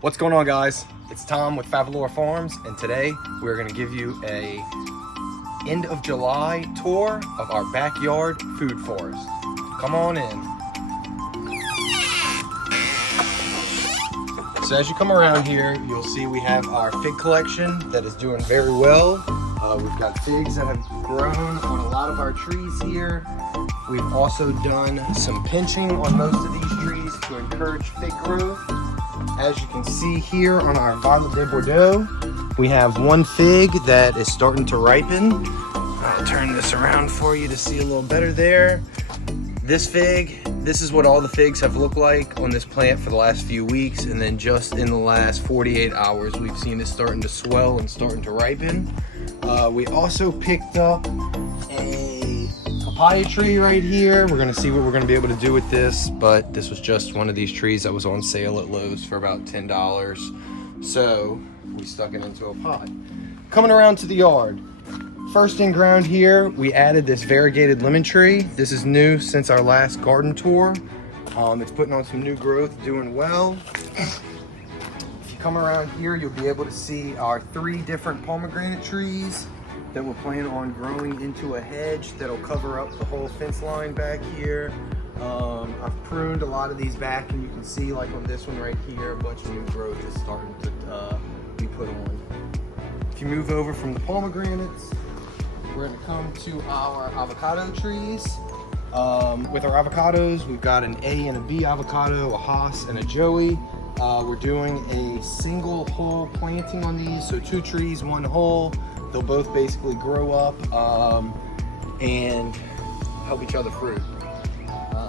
What's going on, guys? It's Tom with Favaloro Farms, and today we're going to give you a end of July tour of our backyard food forest. Come on in. So as you come around here, you'll see we have our fig collection that is doing very well. We've got figs that have grown on a lot of our trees here. We've also done some pinching on most of these trees to encourage fig growth. As you can see here on our Violet de Bordeaux, we have one fig that is starting to ripen. I'll turn this around for you to see a little better there. This fig, this is what all the figs have looked like on this plant for the last few weeks, and then just in the last 48 hours, we've seen it starting to swell and starting to ripen. We also picked up a papaya tree right here. We're gonna see what we're gonna be able to do with this, but this was just one of these trees that was on sale at Lowe's for about $10. So we stuck it into a pot. Coming around to the yard. First in ground here, we added this variegated lemon tree. This is new since our last garden tour. It's putting on some new growth, doing well. If you come around here, you'll be able to see our 3 different pomegranate trees that we're planning on growing into a hedge that'll cover up the whole fence line back here. I've pruned a lot of these back, and you can see, like on this one right here, a bunch of new growth is starting to be put on. If you move over from the pomegranates, we're going to come to our avocado trees. With our avocados, we've got an A and a B avocado, a Haas and a Joey. We're doing a single hole planting on these, so 2 trees, 1 hole. They'll both basically grow up and help each other fruit.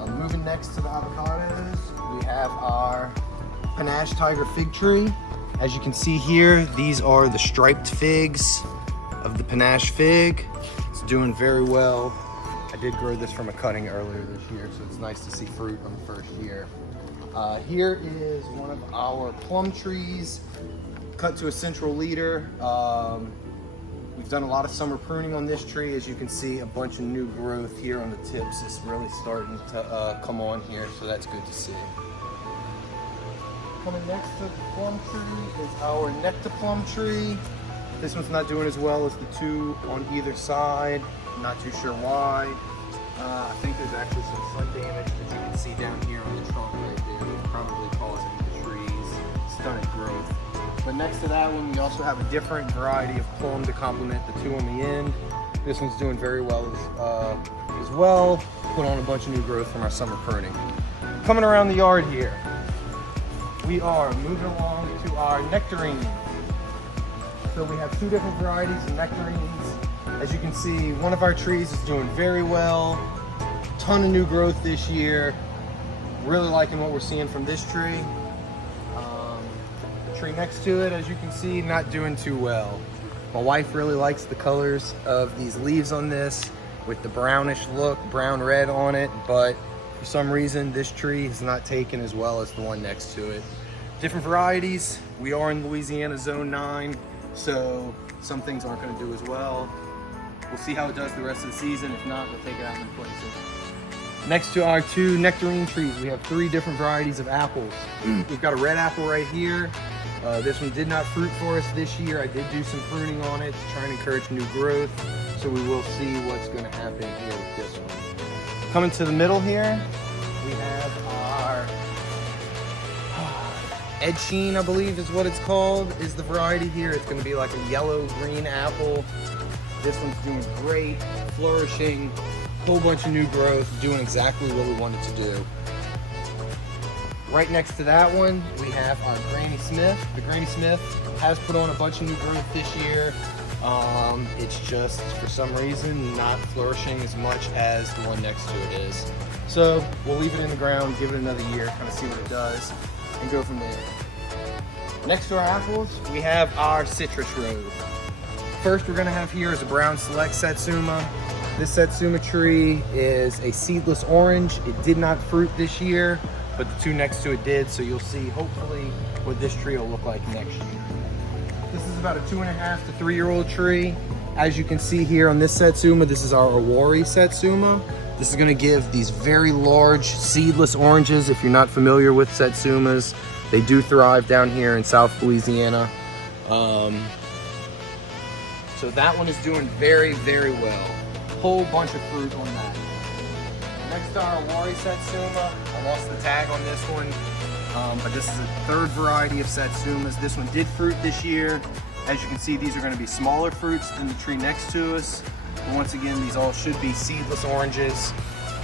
Moving next to the avocados, we have our Panache Tiger fig tree. As you can see here, these are the striped figs of the Panache fig. It's doing very well. I did grow this from a cutting earlier this year, so it's nice to see fruit on the first year. Here is one of our plum trees, cut to a central leader. We've done a lot of summer pruning on this tree. As you can see, a bunch of new growth here on the tips is really starting to come on here, so that's good to see. Coming next to the plum tree is our nectar plum tree. This one's not doing as well as the 2 on either side. Not too sure why. I think there's actually some sun damage that you can see down here on the trunk right there. It's probably causing the trees stunted growth. But next to that one, we also have a different variety of plum to complement the 2 on the end. This one's doing very well as well. Put on a bunch of new growth from our summer pruning. Coming around the yard here, we are moving along to our nectarines. So we have 2 different varieties of nectarines. As you can see, one of our trees is doing very well. Ton of new growth this year. Really liking what we're seeing from this tree. The tree next to it, as you can see, not doing too well. My wife really likes the colors of these leaves on this with the brownish look, brown red on it, but for some reason this tree is not taken as well as the one next to it. Different varieties. We are in Louisiana Zone 9, so some things aren't going to do as well. We'll see how it does the rest of the season. If not, we'll take it out and replace it. Next to our 2 nectarine trees, we have 3 different varieties of apples. We've got a red apple right here. This one did not fruit for us this year. I did do some pruning on it to try and encourage new growth, so we will see what's going to happen here with this one. Coming to the middle here, we have our Ed Sheen, I believe is what it's called, is the variety here. It's going to be like a yellow-green apple. This one's doing great, flourishing, whole bunch of new growth, doing exactly what we wanted to do. Right next to that one, we have our Granny Smith. The Granny Smith has put on a bunch of new growth this year. It's just, for some reason, not flourishing as much as the one next to it is. So we'll leave it in the ground, give it another year, kind of see what it does, and go from there. Next to our apples, we have our citrus road. First we're gonna have here is a Brown Select Satsuma. This Satsuma tree is a seedless orange. It did not fruit this year, but the 2 next to it did, so you'll see hopefully what this tree will look like next year. This is about a 2.5 to 3-year-old tree. As you can see here on this Satsuma, this is our Awari Satsuma. This is gonna give these very large seedless oranges. If you're not familiar with Satsumas, They do thrive down here in South Louisiana. So that one is doing very, very well. Whole bunch of fruit on that. Next are Awari Satsuma. I lost the tag on this one, but this is a third variety of Satsumas. This one did fruit this year. As you can see, these are going to be smaller fruits than the tree next to us. But once again, these all should be seedless oranges,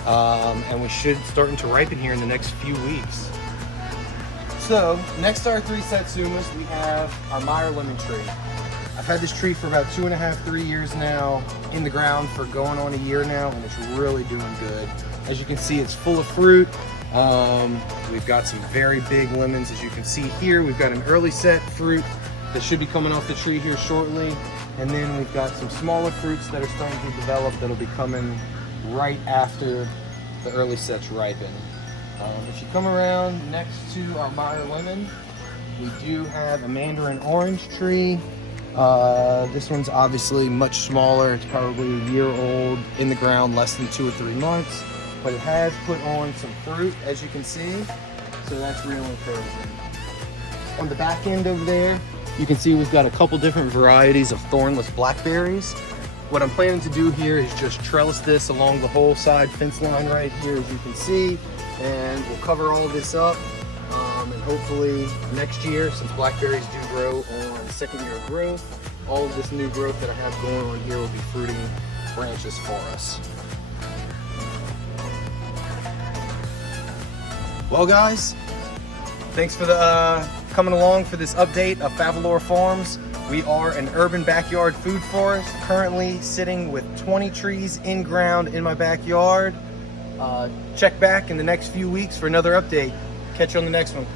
and we should starting to ripen here in the next few weeks. So next are 3 Satsumas. We have our Meyer lemon tree. I've had this tree for about 2.5, 3 years now, in the ground for going on a year now, and it's really doing good. As you can see, it's full of fruit. We've got some very big lemons. As you can see here, we've got an early set fruit that should be coming off the tree here shortly. And then we've got some smaller fruits that are starting to develop that'll be coming right after the early sets ripen. If you come around next to our Meyer lemon, we do have a mandarin orange tree. This one's obviously much smaller. It's probably a year old, in the ground, less than 2 or 3 months, but it has put on some fruit, as you can see, so that's real encouraging. On the back end over there, you can see we've got a couple different varieties of thornless blackberries. What I'm planning to do here is just trellis this along the whole side fence line right here, as you can see, and we'll cover all this up. And hopefully next year, since blackberries do grow on second year of growth, all of this new growth that I have going on here will be fruiting branches for us. Well guys, thanks for coming along for this update of Favaloro Farms. We are an urban backyard food forest, currently sitting with 20 trees in ground in my backyard. Check back in the next few weeks for another update. Catch you on the next one.